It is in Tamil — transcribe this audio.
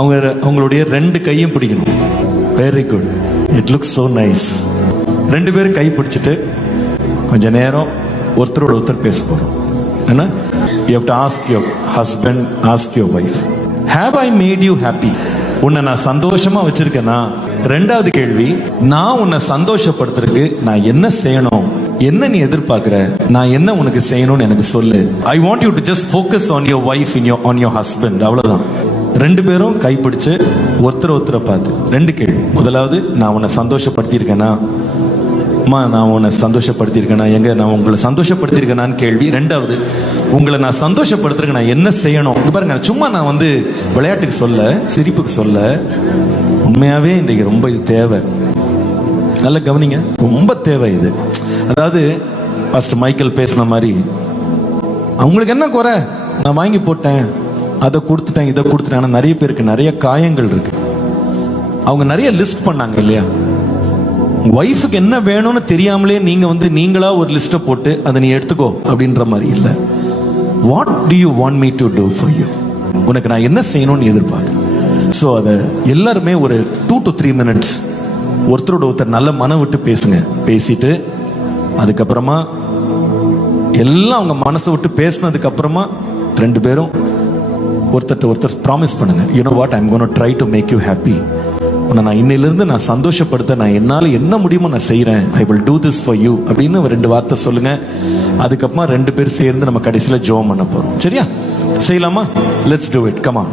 அவங்களுடைய ரெண்டு கையும் பிடிக்கணும். Very good, it looks so nice. ரெண்டு பேரும் கை பிடிச்சிட்டு கொஞ்ச நேரம் ஒருத்தரோட ஒருத்தர் பேச போறோம். என்ன, you have to ask your husband, ask your wife, have I made you happy? உன்னை நான் சந்தோஷமா வச்சிருக்கேனா? ரெண்டாவது கேள்வி, நான் உன்னை சந்தோஷப்படுத்துறதுக்கு நான் என்ன செய்யணும், என்ன நீ எதிர்பார்க்கிற, நான் என்ன உனக்கு செய்யணும்னு எனக்கு சொல்லு. I want you to just focus on your wife on your husband. அவ்வளவுதான். ரெண்டு பேரும் கைப்பிடிச்சு ஒருத்தரை பார்த்து ரெண்டு கேள்வி. முதலாவது, நான் உன்னை சந்தோஷப்படுத்தியிருக்கேனா? அம்மா, நான் உன்னை சந்தோஷப்படுத்தியிருக்கேனா? எங்க நான் உங்களை சந்தோஷப்படுத்தியிருக்கேனான்னு கேள்வி. ரெண்டாவது, உங்களை நான் சந்தோஷப்படுத்துறதுக்கு நான் என்ன செய்யணும்? பாருங்க, சும்மா நான் விளையாட்டுக்கு சொல்ல, சிரிப்புக்கு சொல்ல, உண்மையாவே இன்றைக்கு ரொம்ப இது தேவை. நல்ல கவனிங்க, ரொம்ப தேவை இது. அதாவது பாஸ்டர் மைக்கேல் பேசின மாதிரி, அவங்களுக்கு என்ன குறை, நான் வாங்கி போட்டேன், அதை கொடுத்துட்டேன், இதை கொடுத்துட்டேன். ஆனால் நிறைய பேருக்கு நிறைய காயங்கள் இருக்கு. அவங்க நிறைய லிஸ்ட் பண்ணாங்க இல்லையா? ஒய்ஃபுக்கு என்ன வேணும்னு தெரியாமலே நீங்களா ஒரு லிஸ்ட்டை போட்டு அதை நீ எடுத்துக்கோ அப்படின்ற மாதிரி இல்லை. What do you want me to do for you? உனக்கு நான் என்ன செய்யணும்னு எதிர்பார்க்கிறேன். ஸோ அதை எல்லாருமே ஒரு 2 to 3 minutes ஒருத்தரோட ஒருத்தர் நல்ல மனம் விட்டு பேசுங்க. பேசிட்டு அதுக்கப்புறமா எல்லாம் அவங்க மனசை விட்டு பேசினதுக்கு அப்புறமா ரெண்டு பேரும் ஒருத்தர் ப்ராமிஸ் பண்ணுங்க, you know what, I am gonna try to make you happy. உன்னை நான் இன்னையிலிருந்து நான் சந்தோஷப்படுத்த நான் என்னால் என்ன முடியுமோ நான் செய்கிறேன். I will do this for you அப்படின்னு 2 வார்த்தை சொல்லுங்க. அதுக்கப்புறமா 2 பேர் சேர்ந்து நம்ம கடைசியில் ஜெபம் பண்ண போறோம். சரியா? செய்யலாமா? Let's do it. Come on.